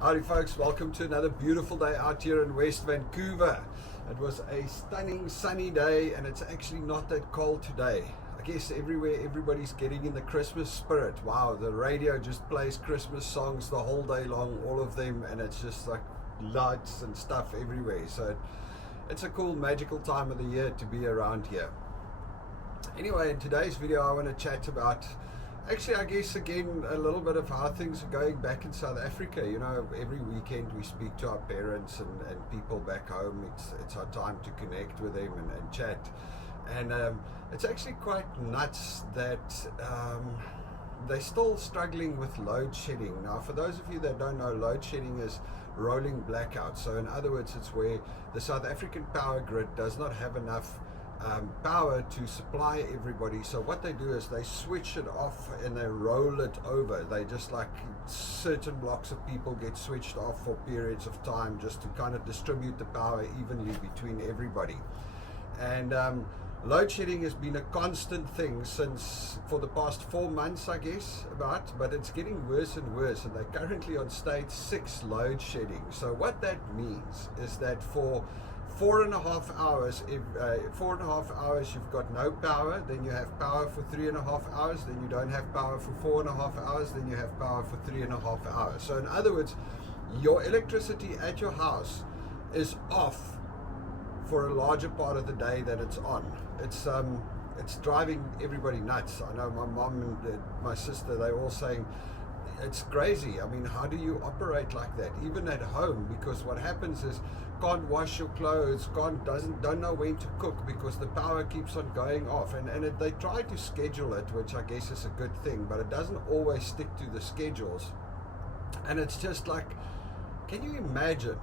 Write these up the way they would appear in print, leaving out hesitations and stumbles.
Howdy folks, welcome to another beautiful day out here in West Vancouver. It was a stunning sunny day and it's actually not that cold today. I guess everywhere everybody's getting in the Christmas spirit. Wow, the radio just plays Christmas songs the whole day long, all of them, and it's just like lights and stuff everywhere. So it's a cool magical time of the year to be around here. Anyway, in today's video I want to chat about actually, I guess, again, a little bit of how things are going back in South Africa. You know, every weekend we speak to our parents and people back home. It's our time to connect with them and chat. And it's actually quite nuts that they're still struggling with load shedding. Now, for those of you that don't know, load shedding is rolling blackouts. So in other words, it's where the South African power grid does not have enough power to supply everybody. So what they do is they switch it off and they roll it over. They just, like, certain blocks of people get switched off for periods of time just to kind of distribute the power evenly between everybody. And load shedding has been a constant thing since for the past 4 months, I guess, but it's getting worse and worse, and they're currently on stage 6 load shedding. So what that means is that for 4.5 hours, 4.5 hours you've got no power, then you have power for 3.5 hours, then you don't have power for 4.5 hours, then you have power for 3.5 hours. So in other words, your electricity at your house is off for a larger part of the day than it's on. It's driving everybody nuts. I know my mom and my sister, they're all saying, it's crazy. I mean, how do you operate like that, even at home? Because what happens is, can't wash your clothes, don't know when to cook because the power keeps on going off. And they try to schedule it, which I guess is a good thing, but it doesn't always stick to the schedules. And it's just like, can you imagine,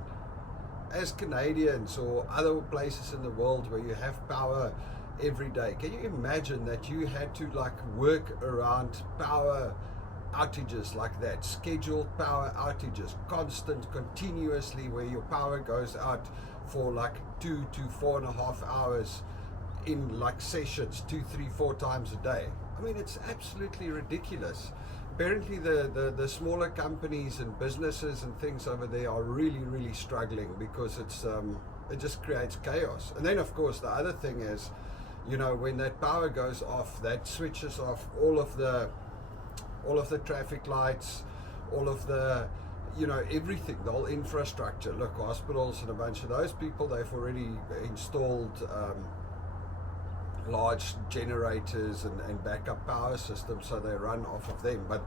as Canadians or other places in the world where you have power every day, can you imagine that you had to, like, work around power outages like that, scheduled power outages, constant, continuously, where your power goes out for like 2 to 4.5 hours in like sessions, 2, 3, 4 times a day? I mean, it's absolutely ridiculous. Apparently the smaller companies and businesses and things over there are really struggling because it just creates chaos. And then of course the other thing is, you know, when that power goes off, that switches off all of the traffic lights, all of the, you know, everything, the whole infrastructure. Look, hospitals and a bunch of those people, they've already installed large generators and backup power systems, so they run off of them. But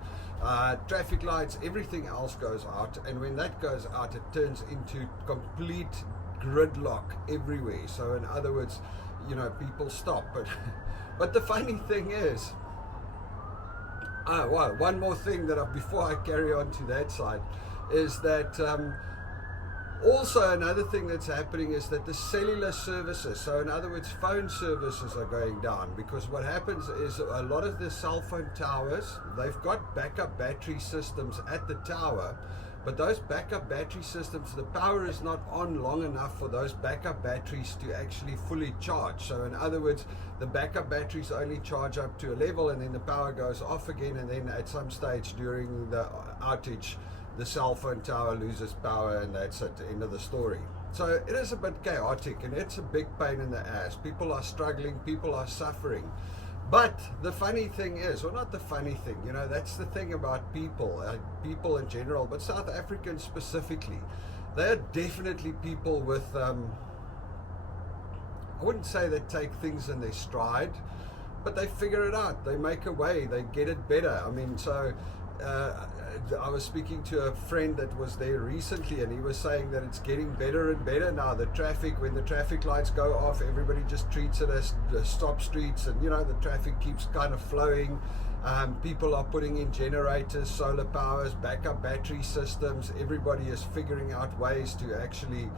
traffic lights, everything else goes out, and when that goes out, it turns into complete gridlock everywhere. So in other words, you know, people stop. But the funny thing is, well, one more thing that before I carry on to that side is that also another thing that's happening is that the cellular services, so in other words phone services, are going down, because what happens is a lot of the cell phone towers, they've got backup battery systems at the tower, but those backup battery systems, the power is not on long enough for those backup batteries to actually fully charge. So in other words, the backup batteries only charge up to a level, and then the power goes off again, and then at some stage during the outage, the cell phone tower loses power, and that's it, end of the story. So it is a bit chaotic, and it's a big pain in the ass. People are struggling, people are suffering. But the funny thing is, well, not the funny thing, you know, that's the thing about people, people in general, but South Africans specifically. They're definitely people with, I wouldn't say they take things in their stride, but they figure it out. They make a way, they get it better. I mean, so I was speaking to a friend that was there recently, and he was saying that it's getting better and better now. The traffic, when the traffic lights go off, everybody just treats it as stop streets, and you know, the traffic keeps kind of flowing. People are putting in generators, solar powers, backup battery systems. Everybody is figuring out ways to actually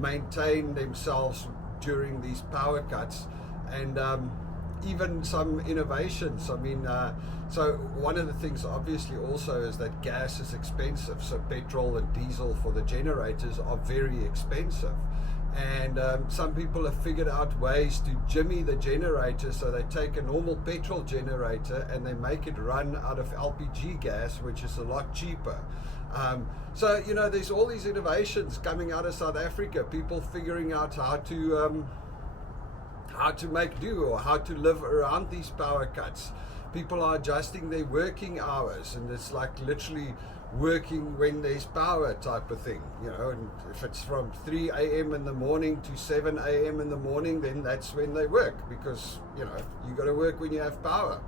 maintain themselves during these power cuts, and even some innovations. I mean, so one of the things obviously also is that gas is expensive, so petrol and diesel for the generators are very expensive. And some people have figured out ways to jimmy the generator, so they take a normal petrol generator and they make it run out of LPG gas, which is a lot cheaper. So, you know, there's all these innovations coming out of South Africa, people figuring out how to make do or how to live around these power cuts. People are adjusting their working hours, and it's like literally working when there's power type of thing, you know. And if it's from 3 a.m. in the morning to 7 a.m. in the morning, then that's when they work, because, you know, you got to work when you have power.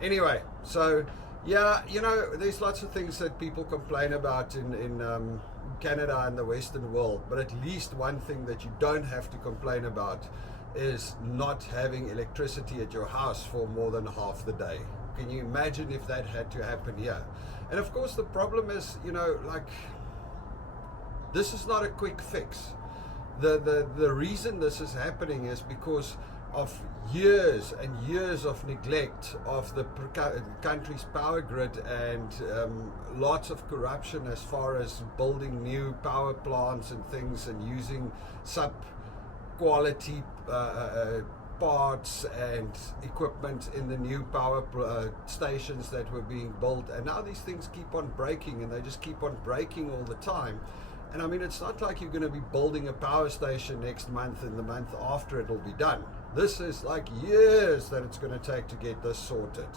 Anyway, so yeah, you know, there's lots of things that people complain about in Canada and the Western world, but at least one thing that you don't have to complain about is not having electricity at your house for more than half the day. Can you imagine if that had to happen here? And of course the problem is, you know, like, this is not a quick fix. The reason this is happening is because of years and years of neglect of the country's power grid, and lots of corruption as far as building new power plants and things, and using sub-quality parts and equipment in the new power stations that were being built. And now these things keep on breaking, and they just keep on breaking all the time. And I mean, it's not like you're going to be building a power station next month and the month after it'll be done. This is like years that it's going to take to get this sorted.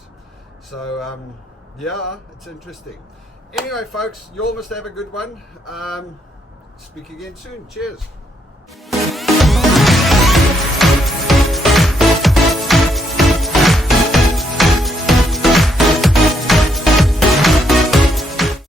So yeah, it's interesting. Anyway folks, you all must have a good one. Speak again soon. Cheers.